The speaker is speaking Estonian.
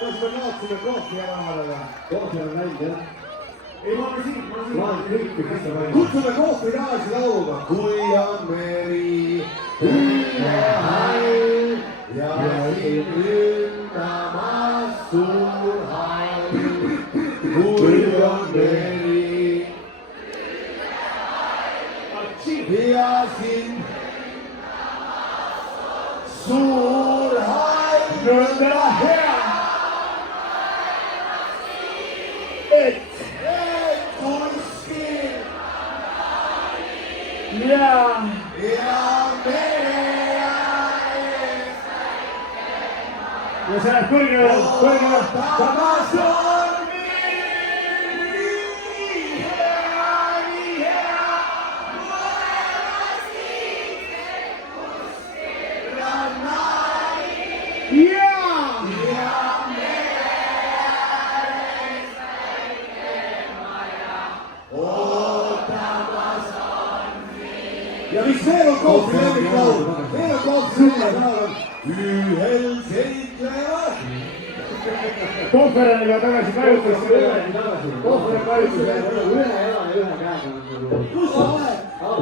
kas me kaotsime kohvi ära või? Kohvi on läinud jah. Ei, ma olen siin. Kutsume kohvi tagasi lauluga. Kui on meri üle hall ja siin ründamas suur hall. Kui on meri ja siin suur hall. Nõnda hea! Et kuskil ja mere ja see läheb kõrgele. tagas on ja mis veel on kohvi lemmiklaul, veel on kohvi sünnelaul, ühel seitleval. Kohveraniga tagasi kajutusse. Kohver kajutusse, ühe jala ja ühe käega. Kus sa oled?